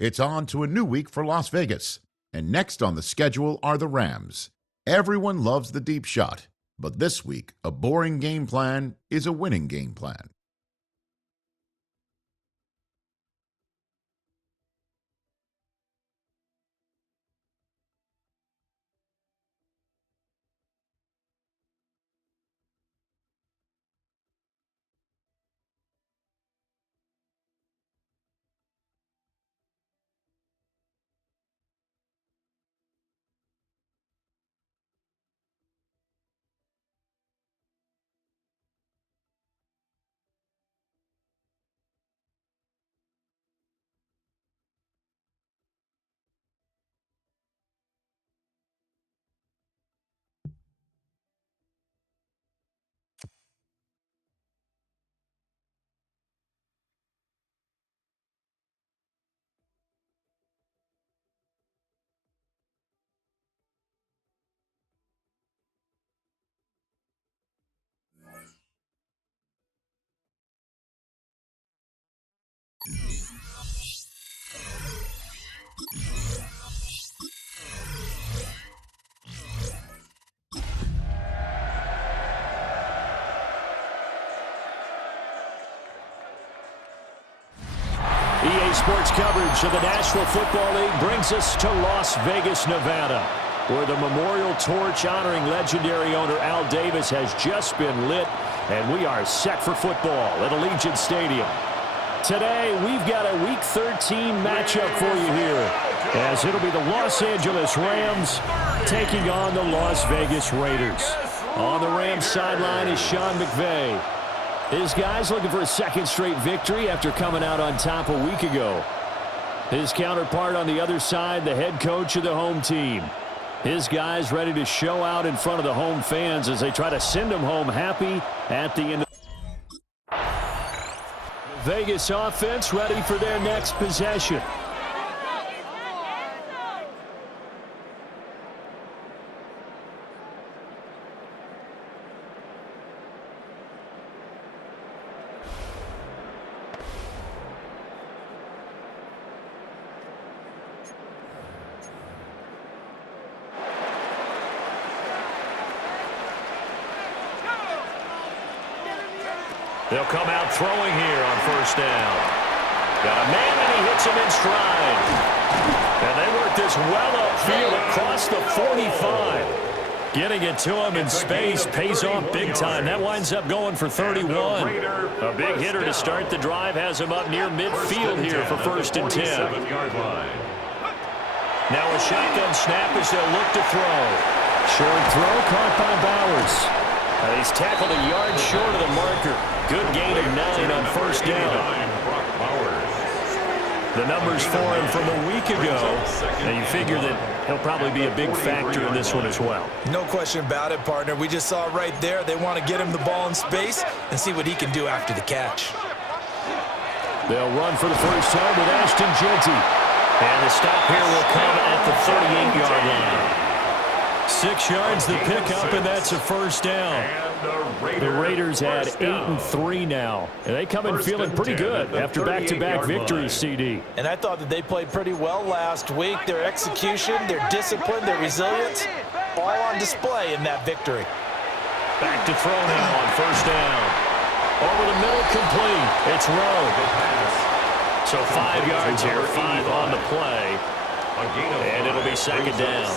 It's on to a new week for Las Vegas, and next on the schedule are the Rams. Everyone loves the deep shot, but this week, a boring game plan is a winning game plan. EA Sports coverage of the National Football League brings us to Las Vegas, Nevada, where the memorial torch honoring legendary owner Al Davis has just been lit, and we are set for football at Allegiant Stadium. Today, we've got a Week 13 matchup for you here, as it'll be the Los Angeles Rams taking on the Las Vegas Raiders. On the Rams sideline is Sean McVay. His guys looking for a second straight victory after coming out on top a week ago. His counterpart on the other side, the head coach of the home team. His guys ready to show out in front of the home fans as they try to send them home happy at the end. The Vegas offense ready for their next possession. They'll come out throwing here on first down. Got a man, and he hits him in stride. And they work this well upfield across the 45. Getting it to him in space pays off big time. That winds up going for 31. A big hitter to start the drive has him up near midfield here for first and 10. Now a shotgun snap as they'll look to throw. Short throw caught by Bowers. He's tackled a yard short of the marker. Good gain of 9 on first down. The numbers for him from a week ago. And you figure that he'll probably be a big factor in this one as well. No question about it, partner. We just saw right there they want to get him the ball in space and see what he can do after the catch. They'll run for the first time with Ashton Jeanty. And the stop here will come at the 38-yard line. 6 yards the pickup, and that's a first down. The Raiders at 8-3 now, and they come in feeling pretty good after back-to-back victories, CD. And I thought that they played pretty well last week. Their execution, their discipline, their resilience, all on display in that victory. Back to throw now on first down. Over the middle, complete. It's Rowe. So 5 yards here, 5 on the play. And it'll be second down.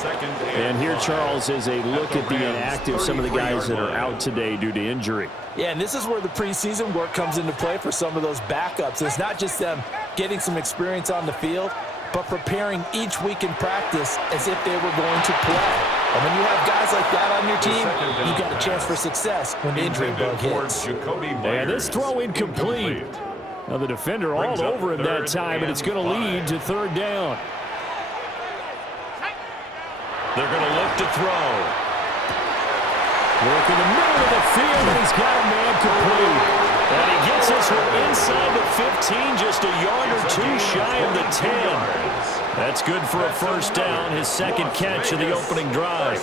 And here, Charles, is a look at the inactive, some of the guys that are out today due to injury. Yeah, and this is where the preseason work comes into play for some of those backups. It's not just them getting some experience on the field, but preparing each week in practice as if they were going to play. And when you have guys like that on your team, you've got a chance for success when the injury bug hits. And this throw incomplete. Now the defender all over him that time, and it's going to lead to third down. They're going to look to throw. Work in the middle of the field, and he's got a man complete. And he gets this one inside the 15, just a yard or two shy of the 10. That's good for a first down, his second catch of the opening drive.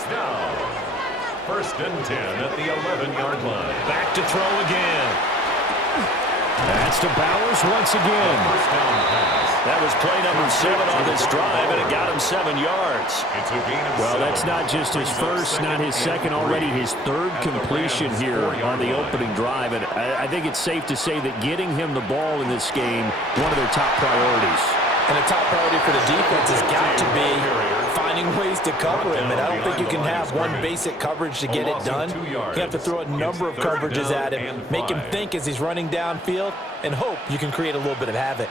First and 10 at the 11-yard line. Back to throw again. Pass to Bowers once again. That was play number 7 on this drive, and it got him 7 yards. Well, that's not just his first, not his second, already his third completion here on the opening drive. And I think it's safe to say that getting him the ball in this game, one of their top priorities. And a top priority for the defense has got to be finding ways to cover him. And I don't think you can have one basic coverage to get it done. You have to throw a number of coverages at him, make him think as he's running downfield, and hope you can create a little bit of havoc.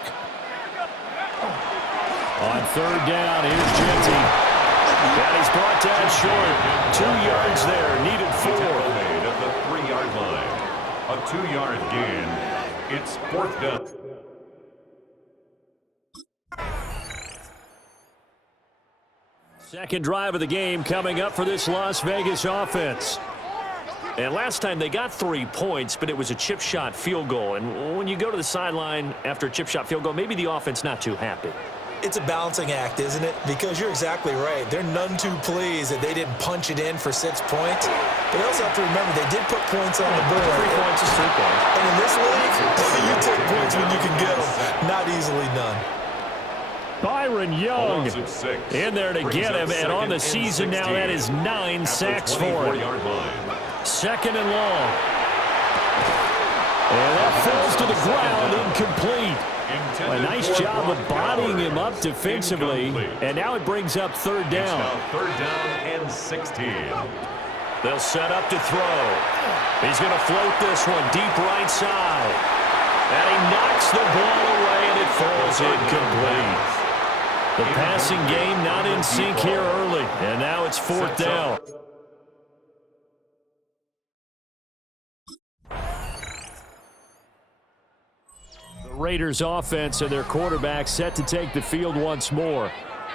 On third down, here's Genty. And he's brought down short. 2 yards there, needed 4. At the 3-yard line. A 2-yard gain. It's 4th down. Second drive of the game coming up for this Las Vegas offense. And last time they got 3 points, but it was a chip shot field goal. And when you go to the sideline after a chip shot field goal, maybe the offense not too happy. It's a balancing act, isn't it? Because you're exactly right. They're none too pleased that they didn't punch it in for 6 points. But they also have to remember they did put points on the board. 3 points is 3 points. And in this league, you take points when you can get them. Not easily done. Byron Young in there to get him. And on the season now, that is 9 sacks for him. Second and long. And that falls to the ground, incomplete. A nice job of bodying him up defensively. And now it brings up third down. Third down and 16. They'll set up to throw. He's going to float this one deep right side. And he knocks the ball away, and it falls incomplete. The passing game not in sync here early. And now it's 4th down. Raiders offense and their quarterback set to take the field once more.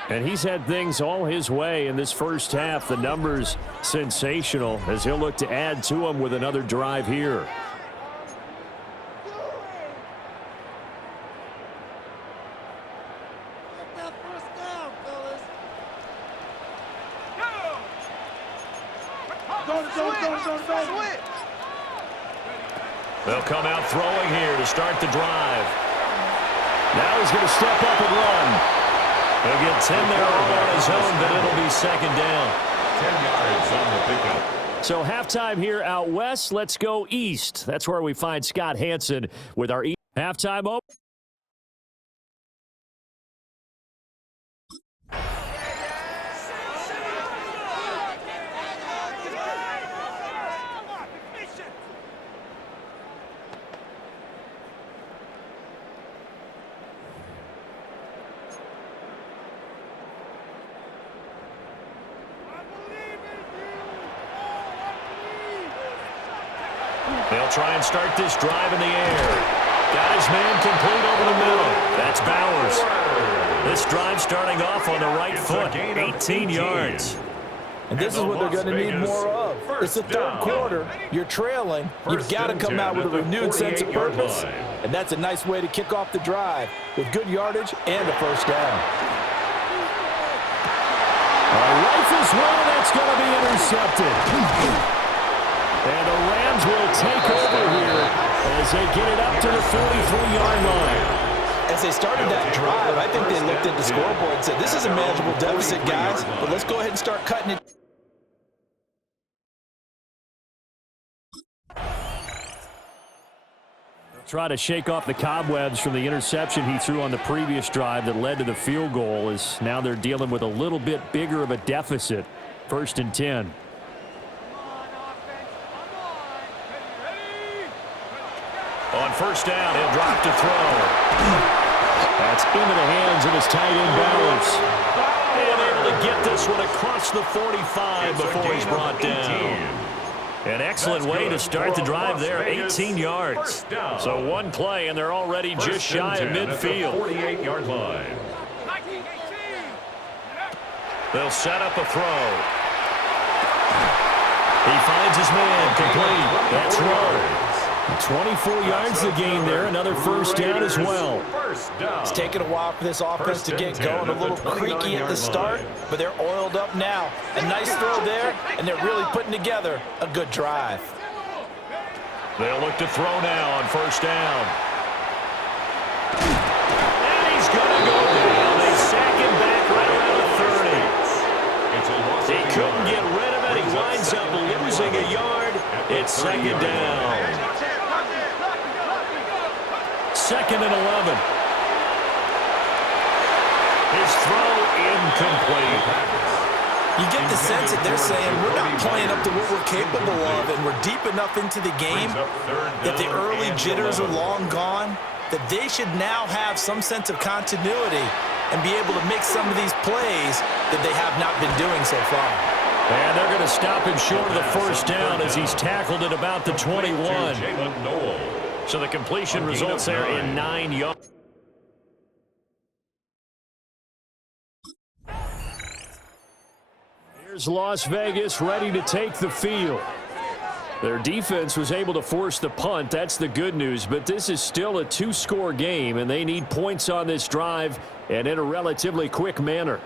And he's had things all his way in this first half. The numbers sensational as he'll look to add to them with another drive here. They'll come out throwing here to start the drive. Now he's going to step up and run. He'll get 10 there all on his own, but it'll be second down. 10 yards on the pickup. So halftime here out west. Let's go east. That's where we find Scott Hanson with our halftime open. They'll try and start this drive in the air. Got his man complete over the middle. That's Bowers. This drive starting off on the right foot. 18 yards. And this is what they're going to need more of. It's the third quarter. You're trailing. You've got to come out with a renewed sense of purpose. And that's a nice way to kick off the drive with good yardage and a first down. Rifles one, that's going to be intercepted. And the Rams will take over here as they get it up to the 43-yard line. As they started that drive, I think they looked at the scoreboard and said, this is a manageable deficit, guys, but let's go ahead and start cutting it. Try to shake off the cobwebs from the interception he threw on the previous drive that led to the field goal, as now they're dealing with a little bit bigger of a deficit. 1st and 10. On first down, he'll drop to throw. That's into the hands of his tight end, Bowers. And able to get this one across the 45 before he's brought down. An excellent way to start the drive there, 18 yards. So one play, and they're already just shy of midfield. 48-yard line. They'll set up a throw. He finds his man complete. That's Rowe. 24 yards to gain there. Another first down as well. It's taken a while for this offense to get going. A little creaky at the start, but they're oiled up now. A nice throw there, and they're really putting together a good drive. They'll look to throw now on first down. And he's going to go down. They sack him back right around the 30. He couldn't get rid of it. He winds up losing a yard. It's second down. Second and 11. His throw incomplete. You get the sense that they're saying we're not playing up to what we're capable of, and we're deep enough into the game that the early jitters are long gone, that they should now have some sense of continuity and be able to make some of these plays that they have not been doing so far. And they're going to stop him short of the first down as he's tackled at about the 21. So the completion results there in 9 yards. Here's Las Vegas ready to take the field. Their defense was able to force the punt. That's the good news. But this is still a two-score game, and they need points on this drive and in a relatively quick manner.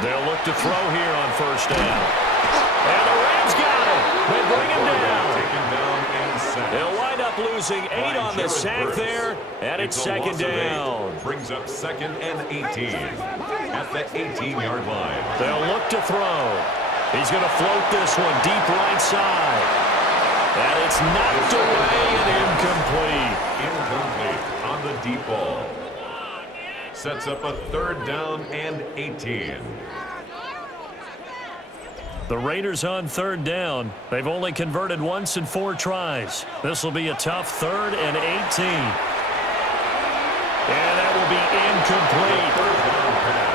They'll look to throw here on first down. And the Rams got him. They bring him down. They'll wind up losing 8 on the sack there, and it's second down. Brings up second and 18 at the 18-yard line. They'll look to throw. He's going to float this one deep right side. And it's knocked away and incomplete. Incomplete on the deep ball. Sets up a third down and 18. The Raiders on third down. They've only converted once in 4 tries. This will be a tough third and 18. And that will be incomplete.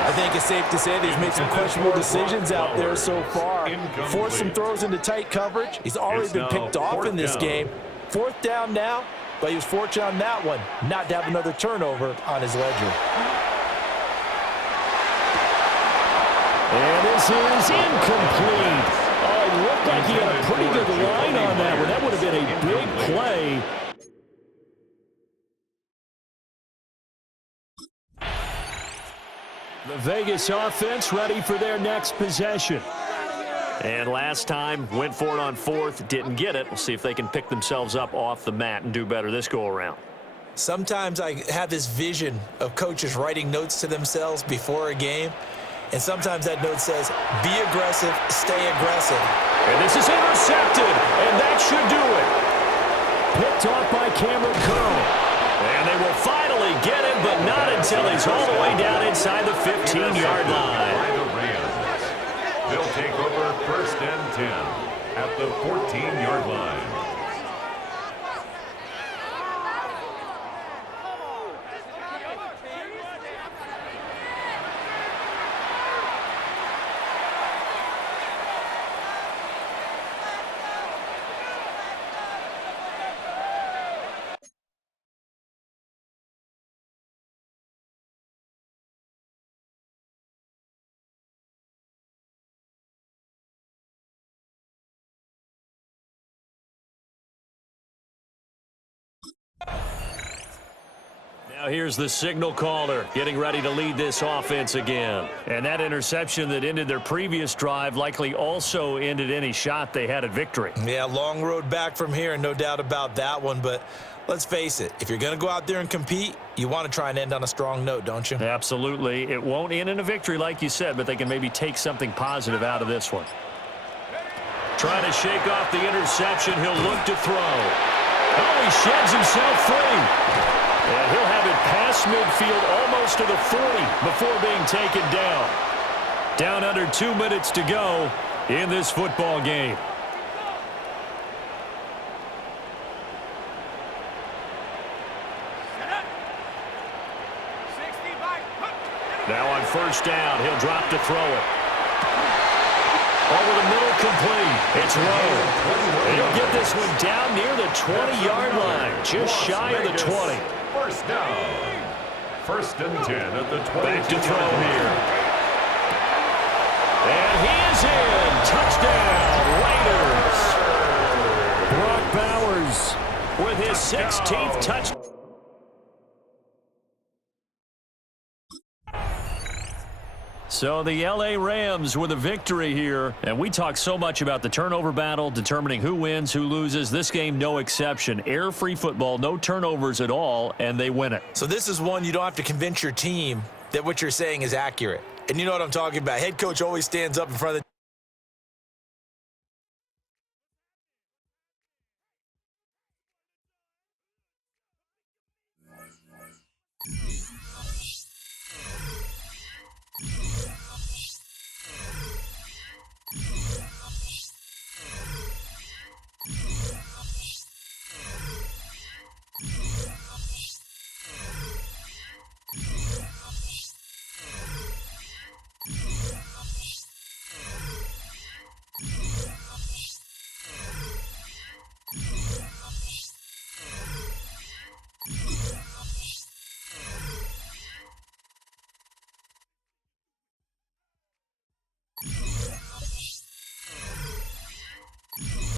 I think it's safe to say that he's made some questionable decisions out there so far. Forced some throws into tight coverage. He's already been picked off in this game. Fourth down now, but he was fortunate on that one not to have another turnover on his ledger. And this is incomplete. Oh, it looked like he had a pretty good line on that one. That would have been a big play. The Vegas offense ready for their next possession. And last time, went for it on fourth, didn't get it. We'll see if they can pick themselves up off the mat and do better this go-around. Sometimes I have this vision of coaches writing notes to themselves before a game. And sometimes that note says, be aggressive, stay aggressive. And this is intercepted, and that should do it. Picked off by Cameron Curl. And they will finally get him, but not until he's all the way down inside the 15-yard line. They'll take over first and 10 at the 14-yard line. Now here's the signal caller getting ready to lead this offense again. And that interception that ended their previous drive likely also ended any shot they had at victory. Yeah, long road back from here, no doubt about that one. But let's face it, if you're going to go out there and compete, you want to try and end on a strong note, don't you? Absolutely. It won't end in a victory like you said, but they can maybe take something positive out of this one. Trying to shake off the interception. He'll look to throw. Oh, he sheds himself free. And he'll have it past midfield almost to the 40 before being taken down. Down under 2 minutes to go in this football game. Now on first down, he'll drop to throw it. Over the middle, complete. It's Rowe. And he'll get this one down near the 20-yard line, just shy of the 20. First down. First and 10 at the 20. Back to throw here. And he is in. Touchdown, Raiders. Brock Bowers with his 16th touchdown. So the L.A. Rams with a victory here. And we talk so much about the turnover battle, determining who wins, who loses. This game, no exception. Air-free football, no turnovers at all, and they win it. So this is one you don't have to convince your team that what you're saying is accurate. And you know what I'm talking about. Head coach always stands up in front of the